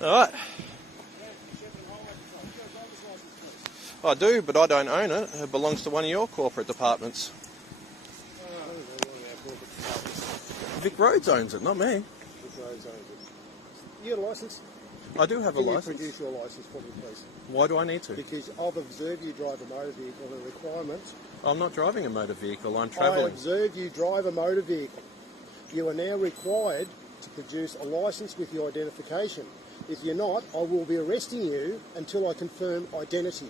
Alright. I do, but I don't own it. It belongs to one of your corporate departments. Vic Roads owns it, not me. Vic Roads owns it. You got a licence? I do have a licence. Can you produce your licence for me, please? Why do I need to? Because I've observed you drive a motor vehicle and a requirement. I'm not driving a motor vehicle, I'm I travelling. observed you drive a motor vehicle. You are now required to produce a licence with your identification. If you're not, I will be arresting you until I confirm identity.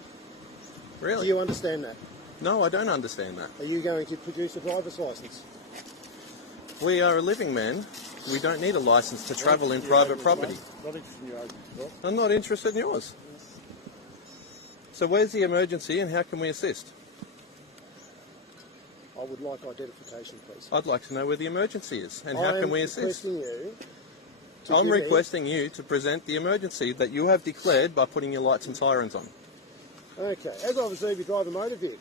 Really? Do you understand that? No, I don't understand that. Are you going to produce a driver's licence? We are a living man. We don't need a licence to travel in private property. Not interested in your argument. I'm not interested in yours. So where's the emergency and how can we assist? I would like identification, please. I'd like to know where the emergency is and how can we assist? I'm I'm requesting you to present the emergency that you have declared by putting your lights and sirens on. Okay, as I've observed you drive a motor vehicle,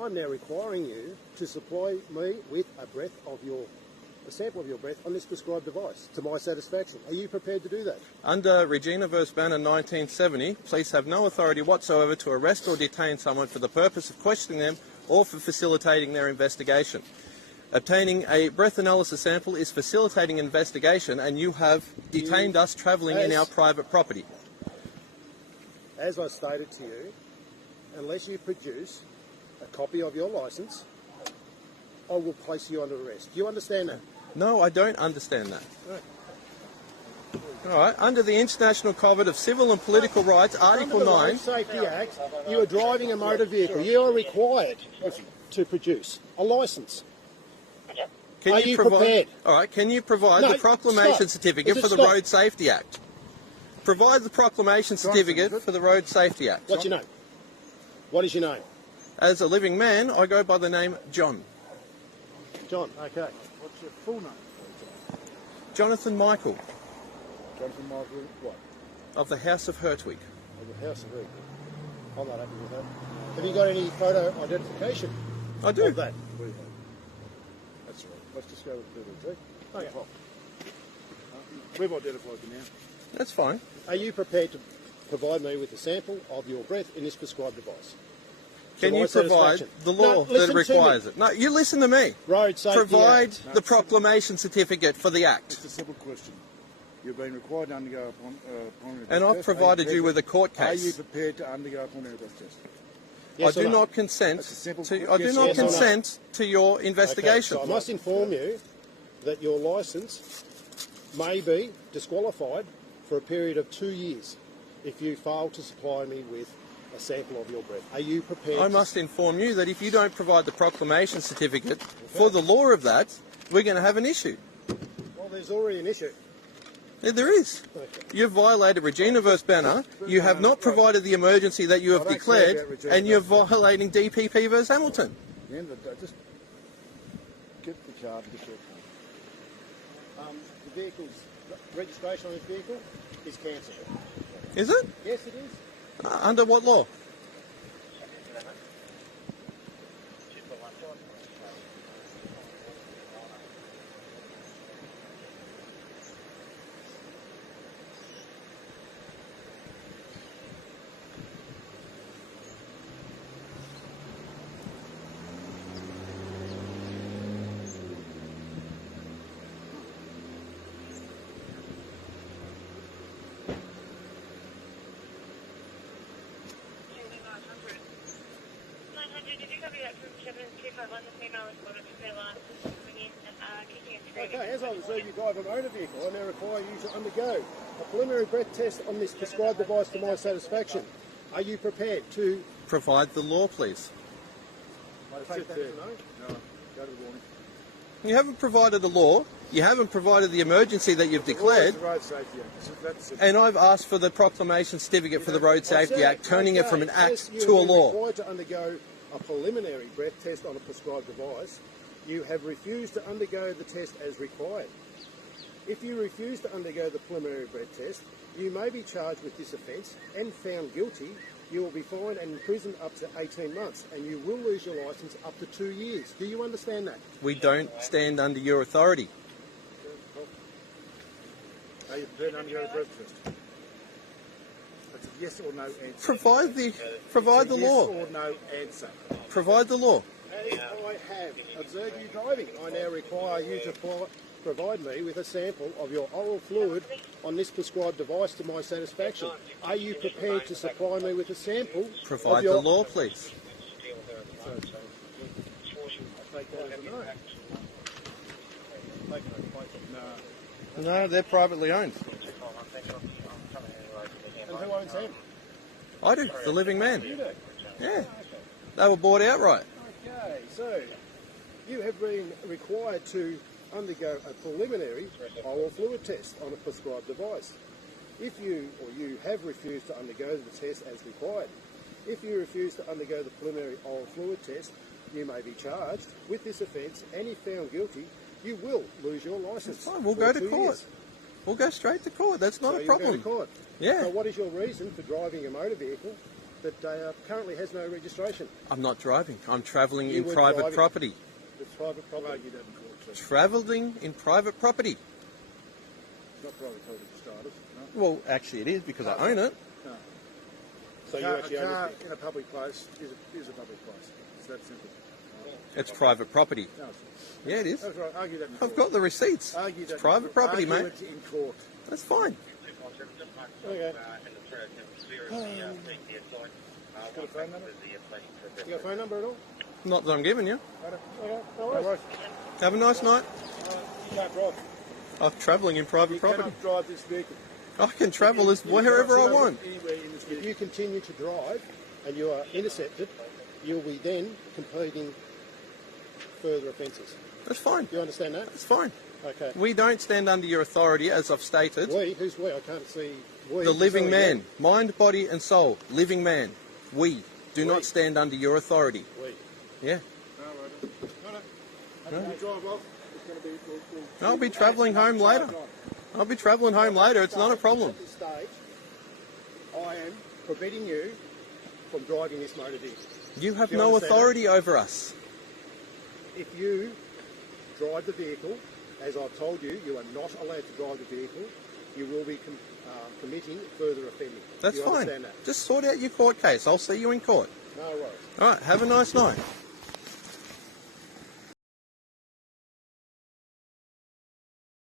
I'm now requiring you to supply me with a sample of your breath on this prescribed device to my satisfaction. Are you prepared to do that? Under Regina v. Banner 1970, police have no authority whatsoever to arrest or detain someone for the purpose of questioning them or for facilitating their investigation. Obtaining a breath analysis sample is facilitating investigation, and you have detained us travelling in our private property. As I stated to you, unless you produce a copy of your licence, I will place you under arrest. Do you understand that? No, I don't understand that. Right. All right. Under the International Covenant of Civil and Political Rights, Article 9... Under the Road Safety Act, you are driving a motor vehicle. You are required to produce a licence. Are you prepared? All right. Can you provide the proclamation certificate for the Road Safety Act? Provide the proclamation certificate for the Road Safety Act. What's your name? What is your name? As a living man, I go by the name John. John, okay. What's your full name? Jonathan Michael. Jonathan Michael, what? Of the House of Hertwig. Of the House of Hertwig. I'm not happy with that. Have you got any photo identification? I do. Of that? We have. That's right. Let's just go with PVT. Okay. We've identified you now. That's fine. Are you prepared to provide me with a sample of your breath in this prescribed device? Can you provide the law that requires it? No, you listen to me. Road Safety Provide Act. the proclamation certificate for the Act. It's a simple question. You've been required to undergo a and I've provided you with a court case. Are you prepared to undergo a preliminary breath test? Yes I do not consent to your investigation. Okay, so I must inform you that your licence may be disqualified for a period of 2 years if you fail to supply me with a sample of your breath. Are you prepared? I must inform you that if you don't provide the proclamation certificate for the law of that, we're going to have an issue. Well, there's already an issue. Yeah, there is. Okay. You've violated Regina v. Banner. You have not provided the emergency that you have declared, and you're violating DPP v. Hamilton. At the end of the day, just get the card and get your card. The vehicle's registration on this vehicle is cancelled. Is it? Yes, it is. Under what law? Okay, as I observe you drive a motor vehicle, I now require you to undergo a preliminary breath test on this prescribed device to my satisfaction. Are you prepared to... Provide the law, please. Take that as a no? No, go to the warning. You haven't provided the law, you haven't provided the emergency that you've declared, The Road Safety Act. That's it. and I've asked for the proclamation certificate for the Road Safety Act, turning it from an act to a law. You are required to undergo a preliminary breath test on a prescribed device. You have refused to undergo the test as required. If you refuse to undergo the preliminary breath test, you may be charged with this offence and found guilty. You will be fined and imprisoned up to 18 months, and you will lose your licence up to 2 years. Do you understand that? We don't stand under your authority. Are you prepared to undergo the breath test? yes or no answer. Provide the Yes law. or no answer. Provide the law. As I have observed you driving, I now require you to provide me with a sample of your oral fluid on this prescribed device to my satisfaction. Are you prepared to supply me with a sample Provide of your... the law, please. I take that as a no. Take it as a no. No, they're privately owned. And who owns them? I do. The living man. You do? Yeah. They were bought outright. Okay, so you have been required to undergo a preliminary oral fluid test on a prescribed device. If you have refused to undergo the test as required, if you refuse to undergo the preliminary oral fluid test, you may be charged with this offence, and if found guilty, you will lose your licence. Fine, we'll for go to 2 court. years. We'll go straight to court. That's not So a you problem. go to court. Yeah. So what is your reason for driving a motor vehicle that currently has no registration? I'm not driving. I'm travelling You in were private driving. property. It's private property. You don't court. It's Travelling in private property. not private property to start us. No. Well, actually it is because I own it. No. So you actually own this in a public place is a public place. It's that simple. It's private property. No, Yeah, it is. that's right. Argue that in I've court. got the receipts. Argue It's that private property, argue mate. it in court. That's fine. Okay. Got a phone number? You got a phone number at all? Not that I'm giving you. Okay. No worries. Have a nice night. You can't drive. I'm travelling in private You property. cannot drive this vehicle. I can travel as wherever I want. Anywhere in this vehicle. If you continue to drive and you are intercepted, you'll be then completing further offences. That's fine. Do you understand that? That's fine. Okay. We don't stand under your authority, as I've stated. We? Who's we? I can't see. We. The Who's living telling man. Mind, body and soul. Living man. We do We. not stand under your authority. you? We. Yeah. No. You drive off. It's going to be. We'll I'll be travelling home later. I'll be travelling home later. It's not a problem. At this stage, I am preventing you from driving this motor vehicle. You have Do you no understand authority over us. If you drive the vehicle, as I've told you, you are not allowed to drive the vehicle. You will be committing further offending. That's Do you fine. understand that? Just sort out your court case. I'll see you in court. No worries. All right. Have a nice night.